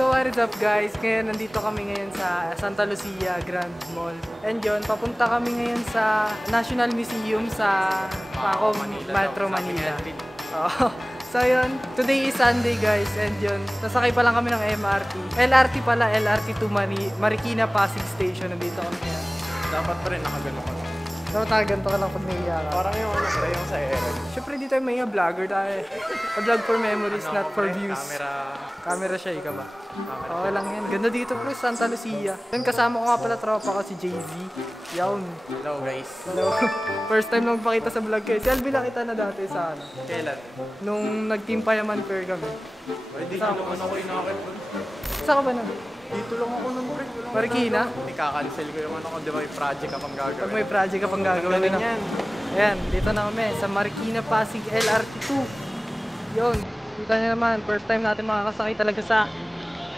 So what is up guys? Ngayon nandito kami ngayon sa Santa Lucia Grand Mall. And yun, papunta kami ngayon sa National Museum sa Paco, Metro Manila. So yun, today is Sunday guys. And yun, nasakay pa lang kami ng MRT. LRT pala, LRT to Marikina Pasig Station. Nandito kami ngayon. Dapat pa rin nakagano ka. Dapat nakaganto ka lang pag naiya ka. Parang yung ano pre, yung sa Aaron. Siyempre di tayo may vlogger tayo. A vlog for memories, not for views. Camera siya, ikaw ba? Okay lang yan. Ganda dito bro, Santa Lucia. Yan, kasama ko nga pala tropa ko si Jay-Z. Yawn. Hello guys. Hello. First time lang magpakita sa vlog kayo. Si Alvin nakita na dati sa ano. Kailan? Nung nag-team Payaman Fair kami. Hindi ko naman ako inakit. Saan ka ba nun? Dito lang ako nung break. Marikina? Hindi kakancel ko yung ano ko. Di ba may project ka pang gagawin? Pag may project ka pang gagawin. Ganun yan. Ayan, dito na kami sa Marikina Pasig LRT2. Yun. Kita niyo naman, first time natin makakasakay talaga sa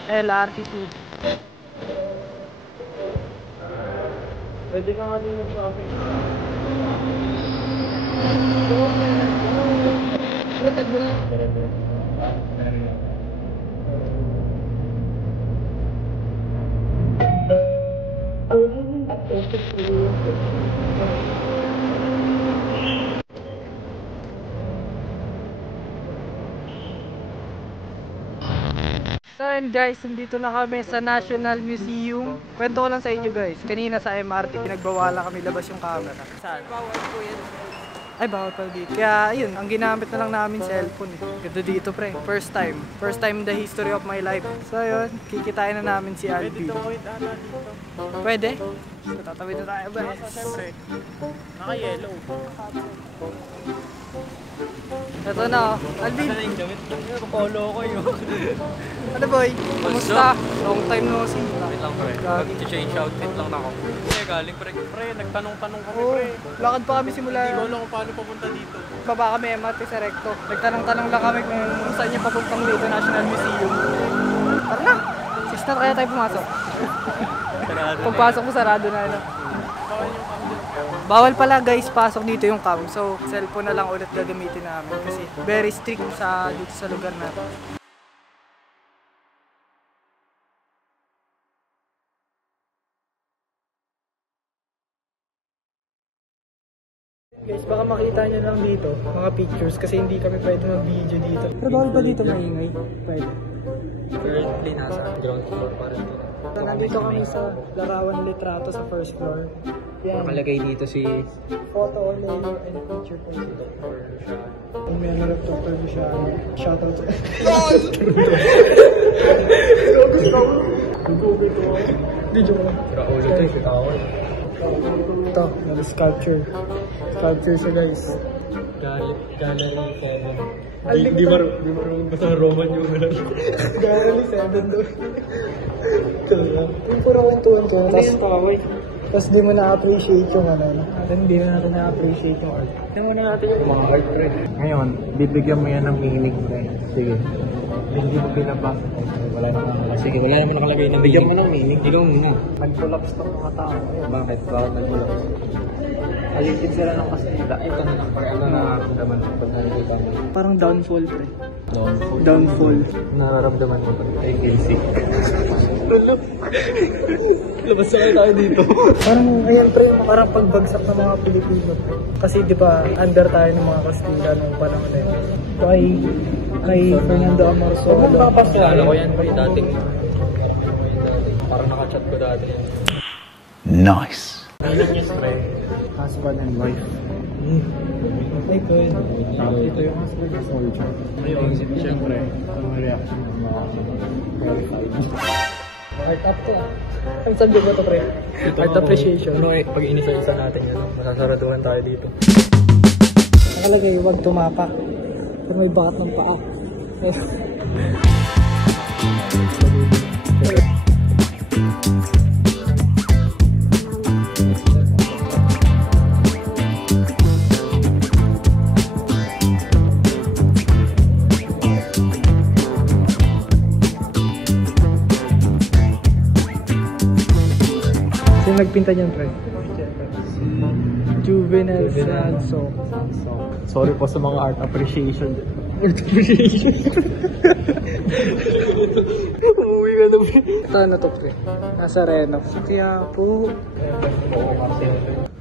LRT2. Pwede ka nga din mag-shopping. So and guys, nandito na kami sa National Museum. Kwento ko lang sa inyo guys, kanina sa MRT pinagbawalan kami labas yung camera. Saan? Bawal po yan. Ay, bawal pala dito. Kaya yun, ang ginamit na lang namin cellphone eh. Ganda dito pre, first time in the history of my life. So yun, kikitain na namin si Alvin. Pwede? Tatawid na tayo ba? Siyempre, naka-yellow. Ito na oh, Alvin. Ano yung damit? Polo ko yun. Ano boy? Kumusta? Long time no see. Wait lang pre, mag-change outfit lang ako. Pre, galing pre, nagtanong-tanong kami pre. Lakad pa kami simula. Hindi ko alam kung paano papunta dito. Baba kami MRT sa Recto. Nagtanong-tanong lang kami kung saan niya papuntang dito, National Museum. Tara na! 6 na kaya tayo pumasok. Pagpasok mo sarado na ano. Bawal pala guys pasok dito yung cam. So cellphone na lang ulit gagamitin namin kasi very strict dito sa lugar natin. Guys, baka makita nyo lang dito mga pictures kasi hindi kami pwede mag-video dito. Pero bawal ba dito maingay? Pwede. Currently nasa ground floor pa rin. So, nandito kami sa Larawan Litrato sa first floor. Yan. Nakalagay dito si Photo, layer, and picture president. In memory of Dr. Luciano. Shoutout to... Video ko lang. Raulo to, Chicago. Ito, yung sculpture. Sculpture siya guys. Gallery 7. Di marunong basta Roman yung gano'n. Gallery 7 doon. Yung puro kwentuhan ko. Tapos di mo na-appreciate yung ano. Hindi na natin na-appreciate yung art. Hindi mo na natin yung mga art pre. Ngayon, bibigyan mo yan ng meaning pre. Sige. Hindi mo pinabasa. Wala naman. Sige, wala naman nakalagay ng bigyan mo ng meaning. Ikaw muna. Nag-collapse tong mga tao. Bakit? Bakit nag-collapse? Alitin sila ng Kastila. Ay, kanina. Ano nararamdaman mo pag nakikita mo? Parang downfall pre. Downfall. Downfall. Nararamdaman mo pag ay basic. Labas na tayo dito. Parang ayan pre, parang pagbagsak ng mga Pilipino. Kasi di ba under tayo ng mga Kastila noong panahon na yun. Kay Fernando Amorzolo. Kung makapaswala ko yan pre, dating parang nakachat ko dati yan. Nice. Ilan niya pre? Husband and wife. Ay, good. Ito yung husband and soldier. Ayun, siyempre, ang reaction ng mga verified. Art up to. Ang sabi ba ito, pre? Art appreciation. Ano eh, pag inisa-isa natin yan, masasaraduhan tayo dito. Nakalagay, huwag tumapak. Pero may bakat ng paa. Sino nagpinta niyan, pre? Juvenile Sanso. Sorry po sa mga art appreciation. Umuwi ka Nasa ano to pre? Nasa Reno. Kaya po.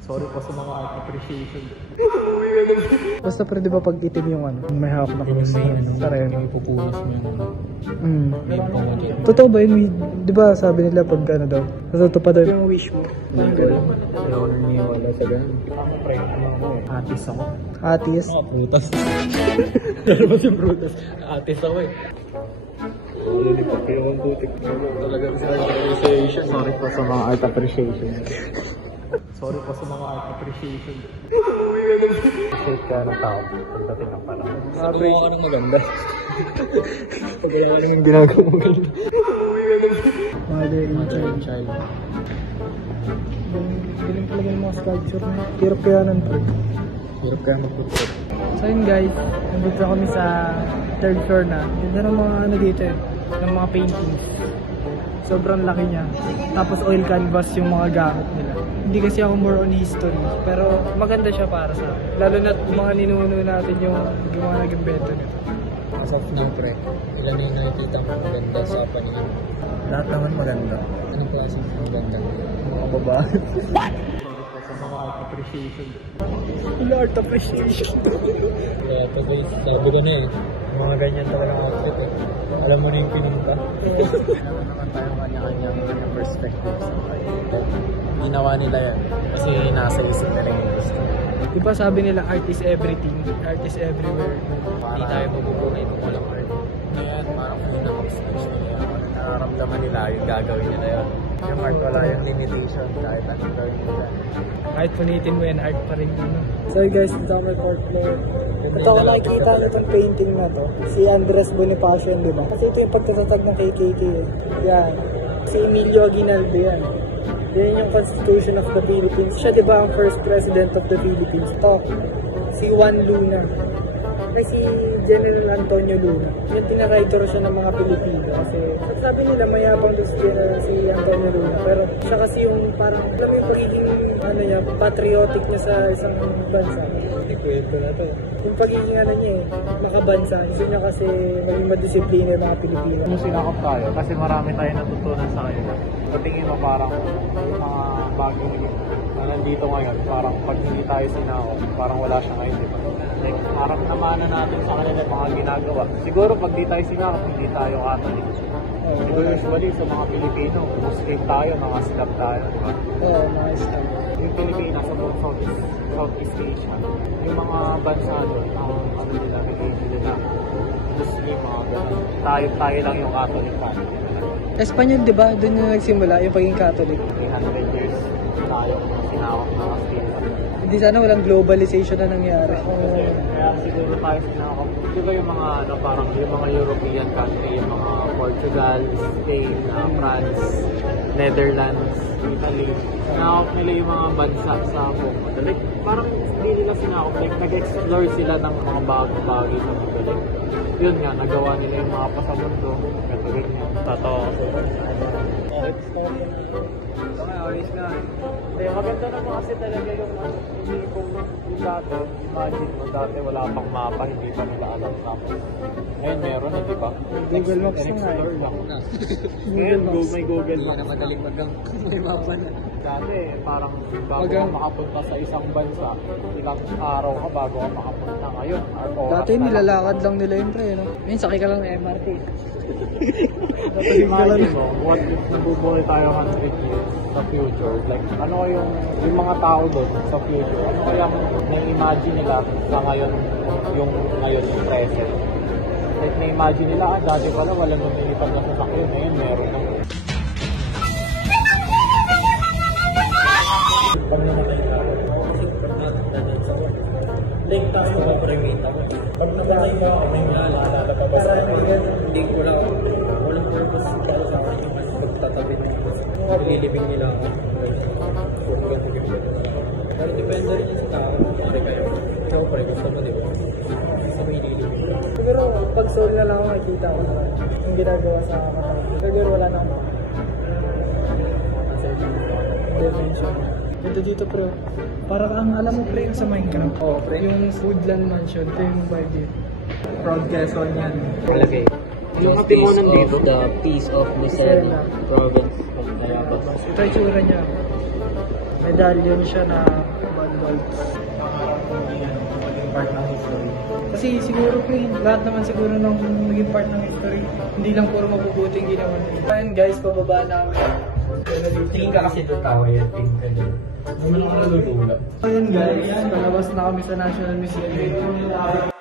Sorry po sa mga art appreciation. Basta pre, di ba pag itim yung ano? May hawak na kami sa Reno. Ipupunas mo yung Totoo ba yun? Di ba sabi nila pag ano daw? Totoo pa daw yung wish mo. Parang gano'n. Wala ko naniniwala sa ganun. Ako pre, atis ako. Atis. Prutas. Ano ba yung prutas? Atis ako eh. Lilipag kayo ang butik. Talaga sa art appreciation. Sorry po sa mga art appreciation. Sorry po sa mga art appreciation. Appreciate ka ng tao. Pagdating ng panahon. Sabawa ka ng maganda. Pag wala ka lang yung ginagawa mo ganda. Mother in child. Galing talaga yung mga sculpture na. Hirap kaya nun pre. Hirap kaya magputrip. So yun guys, nandito kami sa third floor na. Ganda ng mga ano dito eh, ng mga paintings. Sobrang laki niya. Tapos oil canvas yung mga gamit nila. Hindi kasi ako more on history, pero maganda siya para sa akin. Lalo na mga ninuno natin yung mga nag-invento nito. As of now pre, ilan na yung nakikita mo maganda sa paningin? Lahat naman maganda. Anong klase ng maganda? Mga babae. What? Sorry po sa mga art appreciation. Art appreciation. Kaya pag sabi ko na eh, mga ganyan talaga outfit eh. Alam mo na yung pinunta. Alam naman tayo kanya-kanyang perspective sa mga ginawa nila yan. Kasi nasa isip nila yung gusto. Di ba sabi nila art is everything, art is everywhere. Hindi tayo mabubuhay kung walang art. Ngayon, parang kung nakapag-sketch nila yan. Kung nararamdaman nila yung gagawin nila yan. Yung art wala yung limitation kahit anong gawin nila. Kahit punitin mo yan, art pa rin yun. So guys, dito kami fourth floor. Ito ako nakikita nitong painting na to. Si Andres Bonifacio, di ba? Kasi ito yung pagtatatag ng KKK eh. Yan. Si Emilio Aguinaldo yan. Yan yung Constitution of the Philippines. Siya di ba ang first president of the Philippines? Ito, si Juan Luna. Ay si General Antonio Luna. Yung tinarider siya ng mga Pilipino. Kasi sabi nila mayabang doon si Antonio Luna. Pero siya kasi yung parang, alam mo yung pagiging ano niya, patriotic niya sa isang bansa. Hindi kwento na to. Yung pagiging ano niya eh, makabansa. Gusto niya kasi maging madisiplina yung mga Pilipino. Kung sinakop tayo, kasi marami tayo natutunan sa kanila. Sa tingin mo parang yung mga bagong na nandito ngayon, parang pag hindi tayo sinakop, parang wala siya ngayon, di ba? Like, harap naman na natin sa kanila mga ginagawa. Siguro pag di tayo sinakop, hindi tayo Catholic. Siguro usually sa mga Pilipino, Muslim tayo, mga Islam tayo, di ba? Oo, mga Islam. Yung Pilipinas sa buong Southeast Asia, yung mga bansa doon, ang ano nila, religion nila, Muslim, mga ganun. Tayo lang yung Catholic pa. Espanyol, di ba? Doon yung nagsimula, yung pagiging Catholic. 300 years tayo sinawak ng Castilla. Hindi sana walang globalization na nangyari. Kaya siguro tayo sinawak. Di ba yung mga, ano, parang yung mga European country, yung mga Portugal, Spain, France, Netherlands, Italy, sinawak nila yung mga bansa sa buong mundo. Like, parang hindi nila sinawak. Like, nag-explore sila ng mga bagong bagay sa mundo. Like, yun nga, nagawa nila yung mga pasamundo. Ito ganyan. Tatawa ko sa orange na. Hindi, maganda naman kasi talaga yung hindi kung yung dati, imagine mo, dati wala pang mapa, hindi pa nila alam. Tapos, ngayon meron na, di ba? Google Maps na nga explore lang. Ngayon, may Google Maps. na madaling may mapa na. Dati, parang bago ka makapunta sa isang bansa, ilang araw ka bago ka makapunta. Ngayon, Dati nilalakad lang nila yun pre, no? Ngayon sakay ka lang ng MRT. Imagine mo, what if nabubuhay tayo 100 years sa future? Like, ano yung mga tao doon sa future? Ano kayang na-imagine nila sa ngayon, yung present? Like, na-imagine nila, dati pala wala nung nilipad na sasakyan, ngayon meron na. Pag namatay ka ako, kasi importante na dyan sa work. Like, taas na mag-remate ako. Pag namatay ka ako, may naalala ka ba sa akin? Hindi ko lang, walang purpose para sa akin yung mas magtatabi na yung nililibing nila ako. Pero depende rin yung sa tao. Pare kayo. Ikaw pare, gusto mo di ba? Gusto mo ililibing. Siguro pag soul na lang ako makikita ko naman yung ginagawa sa katawan. Siguro wala na ako. Dimension. Ito dito pre. Para kang alam mo pre yung sa Minecraft. Oo pre. Yung Foodland Mansion. Ito yung vibe dito. Proud Quezon yan. Okay. Yung katimunan dito. The piece of Miserna province of Tayabas. Ito yung tsura niya. Medallion siya na bandols. Part ng history. Kasi siguro po lahat naman siguro ng naging part ng history. Hindi lang puro mabubuting ginawa nila. Ayun guys, pababa namin. Tingin ka kasi doon tawa yan. Tingin ka doon. Naman ako nalulula. Ayun guys, palabas na kami sa National Museum.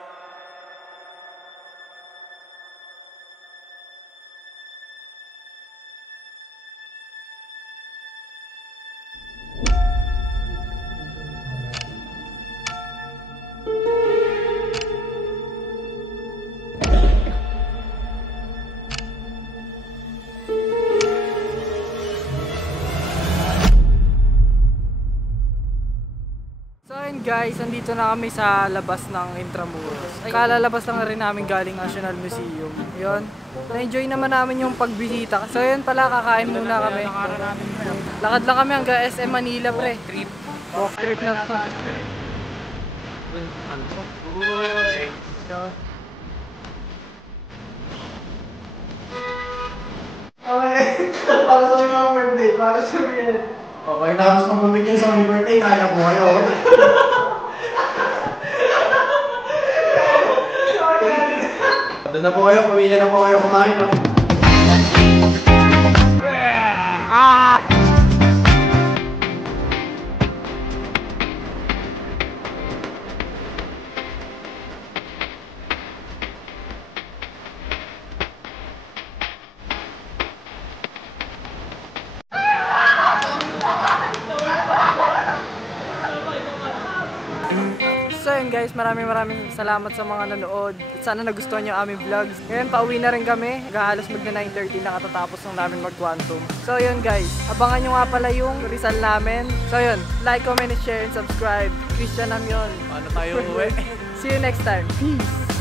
So ayun guys, andito na kami sa labas ng Intramuros. Kalalabas lang na rin namin galing National Museum. Yun. Na-enjoy naman namin yung pagbisita. So yun pala, kakain muna kami. Lakad lang kami hanggang SM Manila pre. Walk trip na to. Okay. Para sa mga birthday, para sa mga Okay, tapos kung bumigyan sa my birthday, kaya po kayo. Doon na po kayo, pamilya na po kayo kumain. No? So yun guys, maraming salamat sa mga nanood. Sana nagustuhan nyo aming vlogs. Ngayon, pauwi na rin kami. Halos magna 9:30 na katatapos ng namin mag-quantum. So yun guys, abangan nyo nga pala yung Rizal namin. So yun, like, comment, share, and subscribe. Christian Nam yun. Paano tayo uwi? See you next time. Peace!